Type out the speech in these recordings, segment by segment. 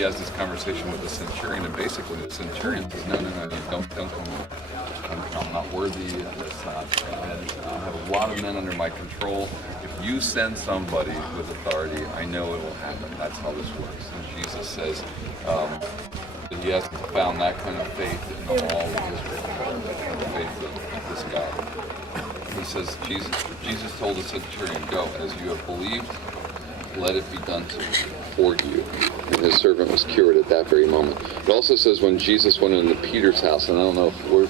he has this conversation with the centurion, and basically the centurion says, no, don't come. I'm not worthy. It's not. I have a lot of men under my control. If you send somebody with authority, I know it will happen. That's how this works. And Jesus says that he hasn't found that kind of faith in all of Israel, that kind of faith of this God. He says, Jesus told the centurion, go, as you have believed, let it be done for you. And his servant was cured at that very moment. It also says when Jesus went into Peter's house, and I don't know if we're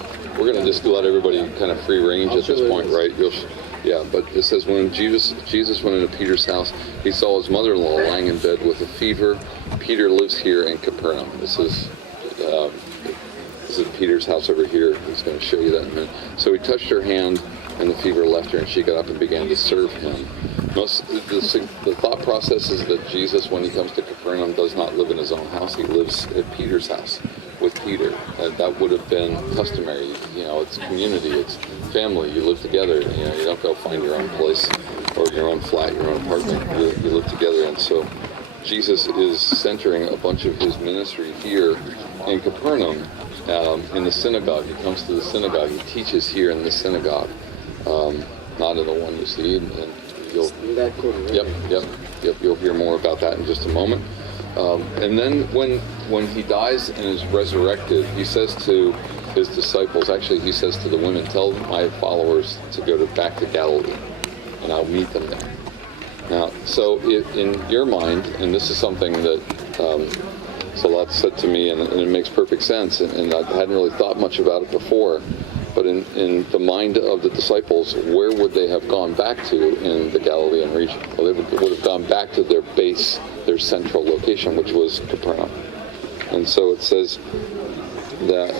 going to just let everybody kind of free range at this point, right? Yeah, but it says when Jesus went into Peter's house, he saw his mother-in-law lying in bed with a fever. Peter lives here in Capernaum. This is Peter's house over here. He's going to show you that in a minute. So he touched her hand, and the fever left her, and she got up and began to serve him. The thought process is that Jesus, when he comes to Capernaum, does not live in his own house. He lives at Peter's house with Peter. That would have been customary. It's community, it's family. You live together. You don't go find your own place or your own flat, your own apartment. You live together. And so Jesus is centering a bunch of his ministry here in Capernaum, in the synagogue. He comes to the synagogue. He teaches here in the synagogue, not in the one you see. And you'll hear more about that in just a moment. And then when he dies and is resurrected, he says to his disciples, actually he says to the women, tell my followers to go back to Galilee, and I'll meet them there. Now, so in your mind, and this is something that Salat said to me, and it makes perfect sense, and I hadn't really thought much about it before, but in the mind of the disciples, where would they have gone back to in the Galilean region? Well, they would have gone back to their base, their central location, which was Capernaum. And so it says that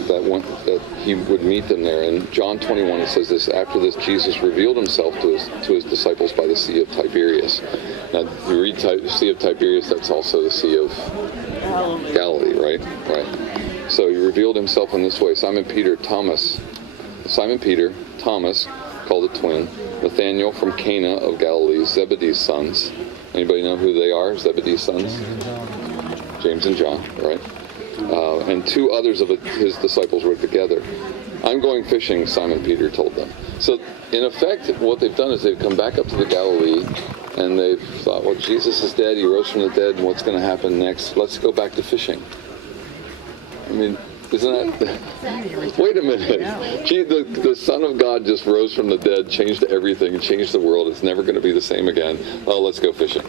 he would meet them there. In John 21, it says this, after this, Jesus revealed himself to his disciples by the Sea of Tiberias. Now, you read Sea of Tiberias, that's also the Sea of Galilee, right? Right. So he revealed himself in this way. Simon Peter, Thomas, called the twin, Nathanael from Cana of Galilee, Zebedee's sons. Anybody know who they are, Zebedee's sons? James and John, right? And two others of his disciples were together. I'm going fishing, Simon Peter told them. So, in effect, what they've done is they've come back up to the Galilee, and they've thought, well, Jesus is dead, he rose from the dead, and what's going to happen next? Let's go back to fishing. I mean, isn't that... Wait a minute. Gee, the Son of God just rose from the dead, changed everything, changed the world. It's never going to be the same again. Oh, let's go fishing.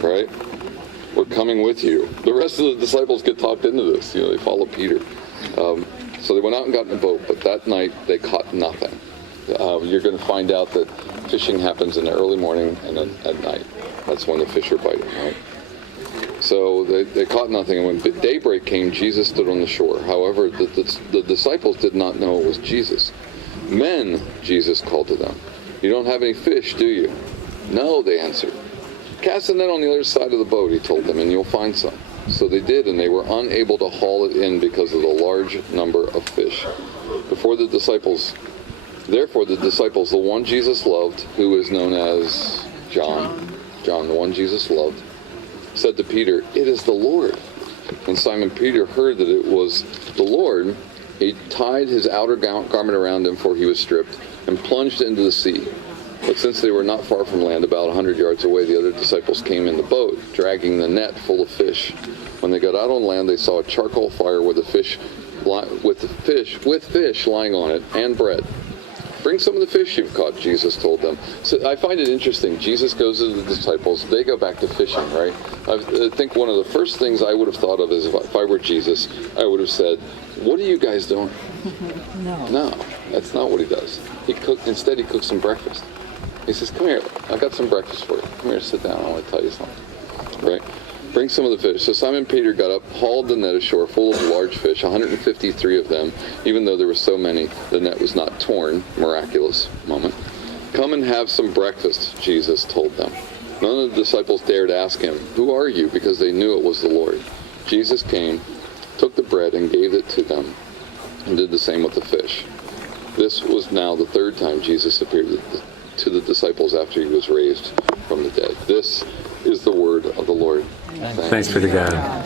Right? We're coming with you. The rest of the disciples get talked into this. They follow Peter. So they went out and got in a boat, but that night they caught nothing. You're going to find out that fishing happens in the early morning and at night. That's when the fish are biting, right? So they caught nothing, and when daybreak came, Jesus stood on the shore. However, the disciples did not know it was Jesus. Men, Jesus called to them, you don't have any fish, do you? No, they answered. Cast the net on the other side of the boat, he told them, and you'll find some. So they did, and they were unable to haul it in because of the large number of fish. Therefore the disciples, the one Jesus loved, who is known as John, the one Jesus loved, said to Peter, it is the Lord. When Simon Peter heard that it was the Lord, he tied his outer garment around him, for he was stripped, and plunged into the sea. But since they were not far from land, about 100 yards away, the other disciples came in the boat, dragging the net full of fish. When they got out on land, they saw a charcoal fire with fish lying on it, and bread. Bring some of the fish you've caught, Jesus told them. So I find it interesting. Jesus goes to the disciples. They go back to fishing, right? I think one of the first things I would have thought of is if I were Jesus, I would have said, what are you guys doing? No, that's not what he does. Instead, he cooks some breakfast. He says, come here, I got some breakfast for you. Come here, sit down, I want to tell you something. Right? Bring some of the fish. So Simon Peter got up, hauled the net ashore full of large fish, 153 of them. Even though there were so many, the net was not torn. Miraculous moment. Come and have some breakfast, Jesus told them. None of the disciples dared ask him, who are you? Because they knew it was the Lord. Jesus came, took the bread and gave it to them, and did the same with the fish. This was now the third time Jesus appeared to the disciples after he was raised from the dead. This is the word of the Lord. Thanks be to God.